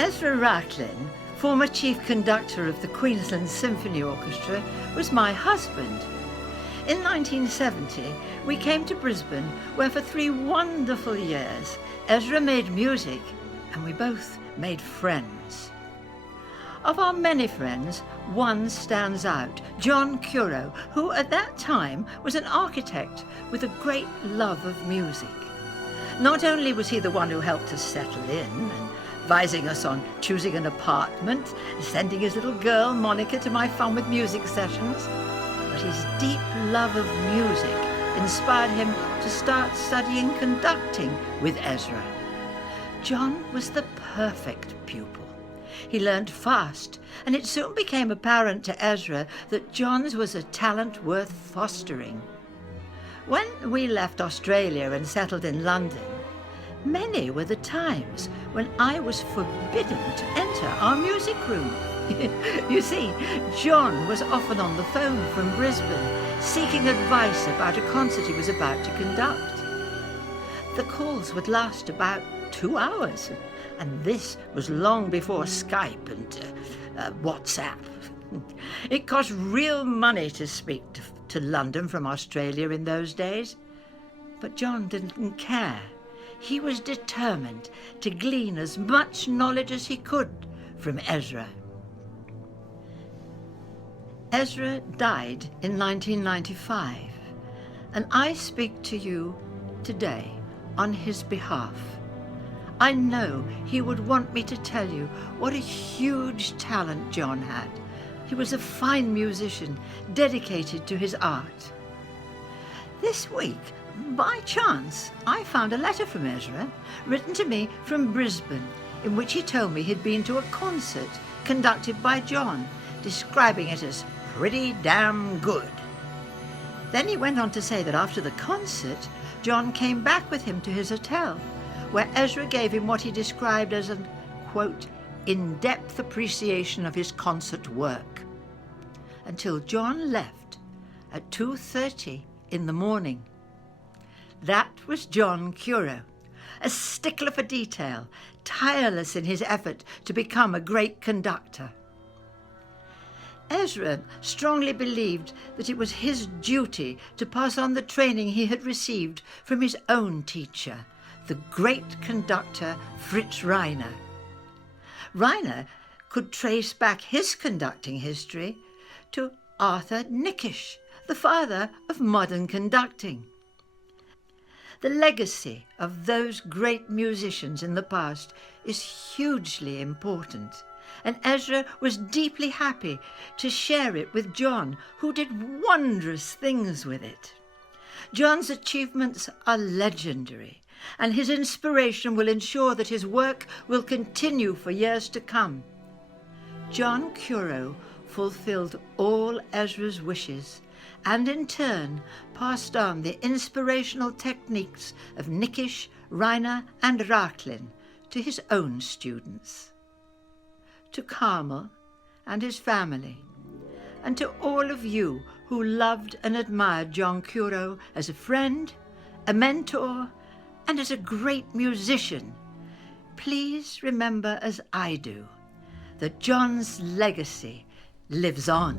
Ezra Racklin, former chief conductor of the Queensland Symphony Orchestra, was my husband. In 1970, we came to Brisbane, where for 3 wonderful years Ezra made music and we both made friends. Of our many friends, one stands out, John Curro, who at that time was an architect with a great love of music. Not only was he the one who helped us settle in and advising us on choosing an apartment, sending his little girl Monica to my fun with music sessions, but his deep love of music inspired him to start studying conducting with Ezra. John was the perfect pupil. He learned fast, and it soon became apparent to Ezra that John's was a talent worth fostering. When we left Australia and settled in London, many were the times when I was forbidden to enter our music room. You see, John was often on the phone from Brisbane, seeking advice about a concert he was about to conduct. The calls would last about 2 hours, and this was long before Skype and WhatsApp. It cost real money to speak to London from Australia in those days. But John didn't care. He was determined to glean as much knowledge as he could from Ezra. Ezra died in 1995, and I speak to you today on his behalf. I know he would want me to tell you what a huge talent John had. He was a fine musician, dedicated to his art. This week, by chance, I found a letter from Ezra, written to me from Brisbane, in which he told me he'd been to a concert conducted by John, describing it as pretty damn good. Then he went on to say that after the concert, John came back with him to his hotel, where Ezra gave him what he described as an, quote, in-depth appreciation of his concert work, until John left at 2:30 in the morning. That was John Curro, a stickler for detail, tireless in his effort to become a great conductor. Ezra strongly believed that it was his duty to pass on the training he had received from his own teacher, the great conductor Fritz Reiner. Reiner could trace back his conducting history to Arthur Nikisch, the father of modern conducting. The legacy of those great musicians in the past is hugely important, and Ezra was deeply happy to share it with John, who did wondrous things with it. John's achievements are legendary, and his inspiration will ensure that his work will continue for years to come. John Curro fulfilled all Ezra's wishes and in turn passed on the inspirational techniques of Nikisch, Reiner and Racklin to his own students. To Carmel and his family, and to all of you who loved and admired John Curro as a friend, a mentor, and as a great musician, please remember, as I do, that John's legacy lives on.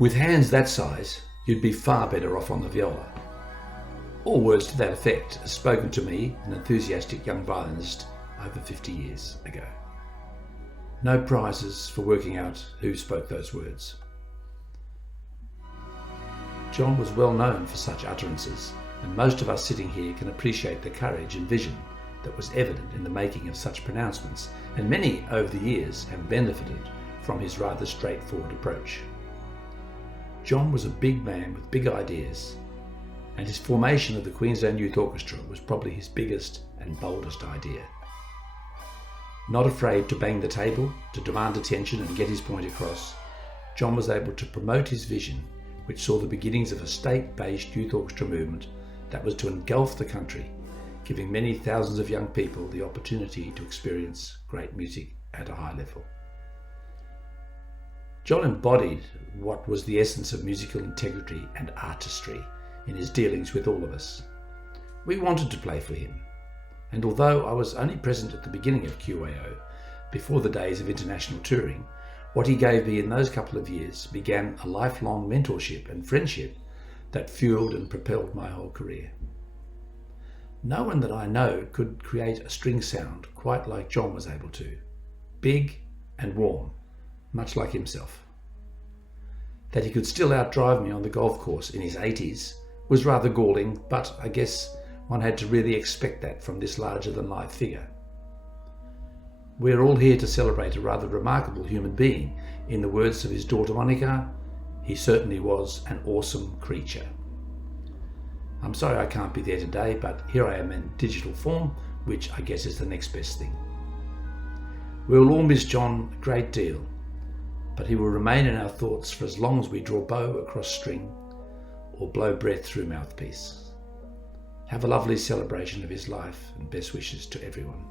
With hands that size, you'd be far better off on the viola. All words to that effect are spoken to me, an enthusiastic young violinist, over 50 years ago. No prizes for working out who spoke those words. John was well known for such utterances, and most of us sitting here can appreciate the courage and vision that was evident in the making of such pronouncements, and many over the years have benefited from his rather straightforward approach. John was a big man with big ideas, and his formation of the Queensland Youth Orchestra was probably his biggest and boldest idea. Not afraid to bang the table, to demand attention and get his point across, John was able to promote his vision, which saw the beginnings of a state-based youth orchestra movement that was to engulf the country, giving many thousands of young people the opportunity to experience great music at a high level. John embodied what was the essence of musical integrity and artistry in his dealings with all of us. We wanted to play for him, and although I was only present at the beginning of QAO, before the days of international touring, what he gave me in those couple of years began a lifelong mentorship and friendship that fueled and propelled my whole career. No one that I know could create a string sound quite like John was able to. Big and warm, much like himself. That he could still outdrive me on the golf course in his 80s was rather galling, but I guess one had to really expect that from this larger-than-life figure. We're all here to celebrate a rather remarkable human being. In the words of his daughter Monica, he certainly was an awesome creature. I'm sorry I can't be there today, but here I am in digital form, which I guess is the next best thing. We'll all miss John a great deal, but he will remain in our thoughts for as long as we draw bow across string or blow breath through mouthpiece. Have a lovely celebration of his life, and best wishes to everyone.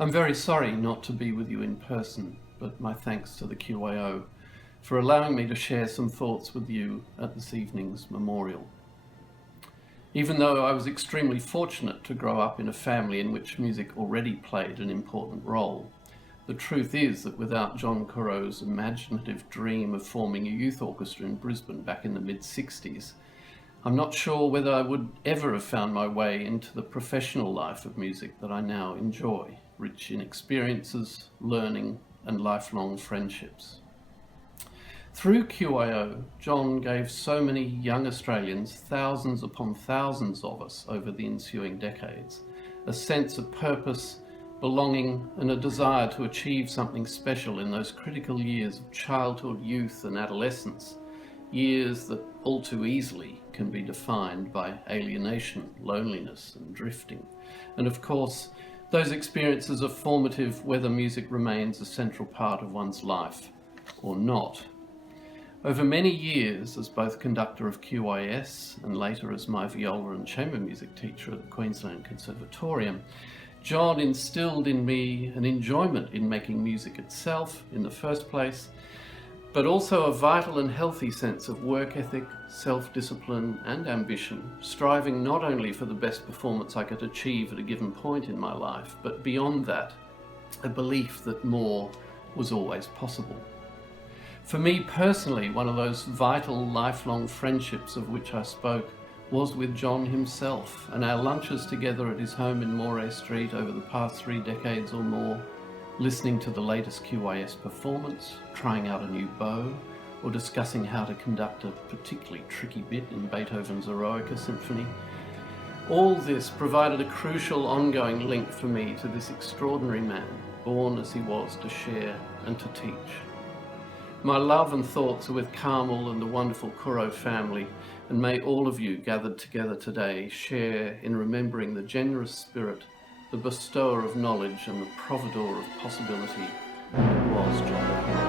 I'm very sorry not to be with you in person, but my thanks to the QAO for allowing me to share some thoughts with you at this evening's memorial. Even though I was extremely fortunate to grow up in a family in which music already played an important role, the truth is that without John Curro's imaginative dream of forming a youth orchestra in Brisbane back in the mid-60s, I'm not sure whether I would ever have found my way into the professional life of music that I now enjoy, rich in experiences, learning, and lifelong friendships. Through QAO, John gave so many young Australians, thousands upon thousands of us over the ensuing decades, a sense of purpose, belonging, and a desire to achieve something special in those critical years of childhood, youth, and adolescence, years that all too easily can be defined by alienation, loneliness, and drifting. And of course, those experiences are formative whether music remains a central part of one's life or not. Over many years, as both conductor of QIS and later as my viola and chamber music teacher at the Queensland Conservatorium, John instilled in me an enjoyment in making music itself in the first place, but also a vital and healthy sense of work ethic, self-discipline and ambition, striving not only for the best performance I could achieve at a given point in my life, but beyond that, a belief that more was always possible. For me personally, one of those vital lifelong friendships of which I spoke was with John himself, and our lunches together at his home in Moray Street over the past 3 decades or more, listening to the latest QIS performance, trying out a new bow, or discussing how to conduct a particularly tricky bit in Beethoven's Eroica Symphony. All this provided a crucial ongoing link for me to this extraordinary man, born as he was to share and to teach. My love and thoughts are with Carmel and the wonderful Curro family, and may all of you gathered together today share in remembering the generous spirit, the bestower of knowledge and the providor of possibility that was John Curro.